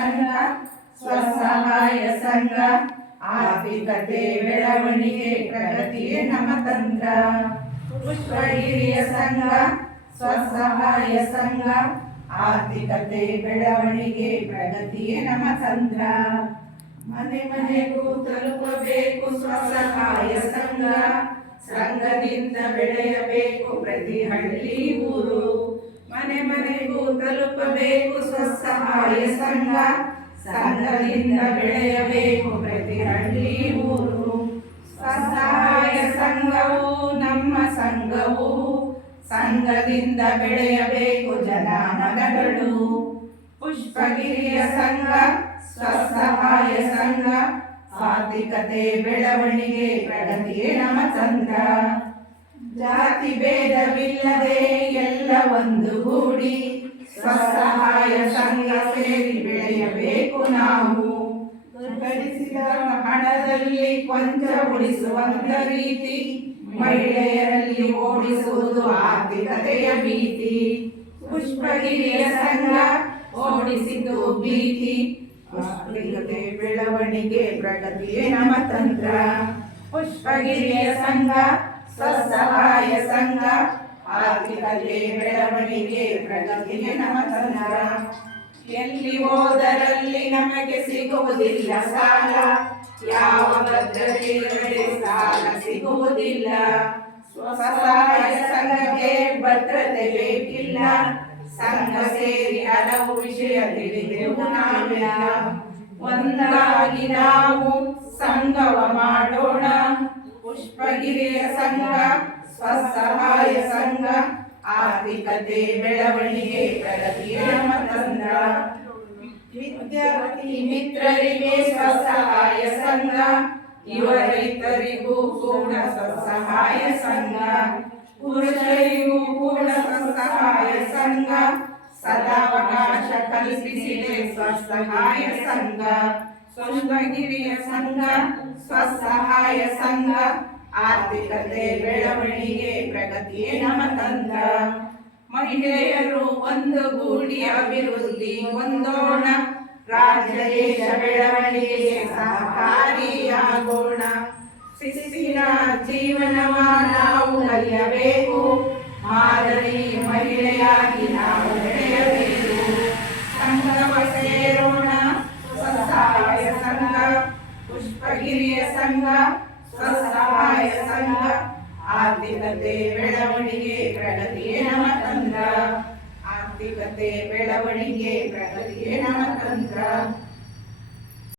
ಸಂಘ, ಸ್ವಸಹಾಯ ಸಂಘ, ಆರ್ಥಿಕತೆ, ಬೆಳವಣಿಗೆ ಪ್ರಗತಿಯೇ ನಮ್ಮ ತಂತ್ರ ಪುಷ್ಪಗಿರಿಯ ಸಂಘ, ಸ್ವಸಹಾಯ ಸಂಘ, ಆರ್ಥಿಕತೆ, ಬೆಳವಣಿಗೆ ಪ್ರಗತಿಯೇ ನಮ್ಮ ತಂತ್ರ ಮನೆ ಮನೆಗೂ ತಲುಪಬೇಕು ಸ್ವಸಹಾಯ ಸಂಘ. ಸಂಘದಿಂದ ಬೆಳೆಯಬೇಕು ಪ್ರತಿ ಹಳ್ಳಿ ಊರು. ಮನೆ ಮನೆಗೂ ತಲುಪಬೇಕು ಸ್ವಸಹಾಯ ಸಂಘ, ಸಂಘದಿಂದ ಬೆಳೆಯಬೇಕು ಪ್ರತಿ ಹಳ್ಳಿ ಊರು. ಸ್ವಸಹಾಯ ಸಂಘವು, ನಮ್ಮ ಸಂಘವು, ಸಂಘದಿಂದ ಬೆಳೆಯಬೇಕು ಜನಮನಗಳು ಪುಷ್ಪಗಿರಿಯ ಸಂಘ, ಸ್ವಸಹಾಯ ಸಂಘ, ಆರ್ಥಿಕತೆ ಬೆಳವಣಿಗೆ ಪ್ರಗತಿಗೆ ನಮ್ಮ ತಂತ್ರ ಜಾತಿ ಭೇದವಿಲ್ಲದೆ ಎಲ್ಲ ಒಂದು ಗೂಡಿ ಸ್ವಸಹಾಯ ಸಂಘ ಸೇರಿ ಬೆಳೆಯಬೇಕು ನಾವು. ಗಳಿಸಿದ ಹಣದಲ್ಲಿ ಕೊಂಚ ಉಳಿಸುವಂತ ರೀತಿ, ಮಹಿಳೆಯರಲ್ಲಿ ಓಡಿಸುವುದು ಆರ್ಥಿಕತೆಯ ಭೀತಿ. ಪುಷ್ಪಗಿರಿಯ ಸಂಘ ಓಡಿಸಿದ್ದು ಭೀತಿ. ಆರ್ಥಿಕತೆ ಬೆಳವಣಿಗೆ ಪ್ರಗತಿಯೇ ನಮ್ಮ ತಂತ್ರ. ಪುಷ್ಪಗಿರಿಯ ಸಂಘ ಸ್ವಸಹಾಯ ಸಂಘ ಆರ್ಥಿಕತೆ ಬೆಳವಣಿಗೆ ಪ್ರಗತಿಗೆ ನಮ್ಮ ತಂತ್ರ ಎಲ್ಲಿ ಹೋದರಲ್ಲಿ ನಮಗೆ ಸಿಗುವುದಿಲ್ಲ ಸಾಲ, ಯಾವ ಭದ್ರತೆ ಸಾಲ ಸಿಗುವುದಿಲ್ಲ. ಸ್ವಸಹಾಯ ಸಂಘಕ್ಕೆ ಭದ್ರತೆ ಬೇಕಿಲ್ಲ. ಸಂಘ ಸೇರಿ ಹಲವು ವಿಷಯ ತಿಳಿದೆವು ನಾವೆಲ್ಲ. ಒಂದಾಗಿ ನಾವು ಸಂಘವ ಮಾಡೋಣ. ಪುಷ್ಪಗಿರಿಯ ಸಂಘ, ಸ್ವಸಹಾಯ ಸಂಘ ಆರ್ಥಿಕತೆ ಬೆಳವಣಿಗೆ ಪ್ರಗತಿಯ ಮತಂಗ ವಿದ್ಯಾರ್ಥಿ ಮಿತ್ರರಿಗೆ ಸ್ವಸಹಾಯ ಸಂಘ, ಯುವ ರೈತರಿಗೂ ಪೂರ್ಣ ಸ್ವಸಹಾಯ ಸಂಘ, ಪುರುಷರಿಗೂ ಪೂರ್ಣ ಸ್ವಸಹಾಯ ಸಂಘ, ಸದಾವಕಾಶ ಕಲ್ಪಿಸಿದೆ ಸ್ವಸಹಾಯ ಸಂಘ ಪುಷ್ಪಗಿರಿಯ ಸಂಘ, ಸ್ವಸಹಾಯ ಸಂಘ, ಆರ್ಥಿಕತೆ ಬೆಳವಣಿಗೆ ಪ್ರಗತಿಯೇ ಮತಂದ ಮಹಿಳೆಯರು ಒಂದು ಗೂಡಿ ಅಭಿವೃದ್ಧಿ ಹೊಂದೋಣ. ರಾಜ್ಯ, ದೇಶ ಬೆಳವಣಿಗೆಗೆ ಸಹಕಾರಿಯಾಗೋಣ. ಶಿಸ್ತಿನ ಜೀವನವ ನಾವು ಕಲಿಯಬೇಕು. ಮಾದರಿ ಮಹಿಳೆಯಾಗಿ ನಾವು ಬೆಳೆಯಬೇಕು. ಸಂಘವ ಸೇರೋಣ. ಸ್ವಸಹಾಯ ಸಂಘ. ಪುಷ್ಪಗಿರಿಯ ಸಂಘ. ಸ್ವಸಹಾಯ ಸಂಘ. ಆರ್ಥಿಕತೆ ಬೆಳವಣಿಗೆ ಪ್ರಗತಿಯೇ ನಮ್ಮ ತಂತ್ರ ಆರ್ಥಿಕತೆ ಬೆಳವಣಿಗೆ ಪ್ರಗತಿಯೇ ನಮ್ಮ ತಂತ್ರ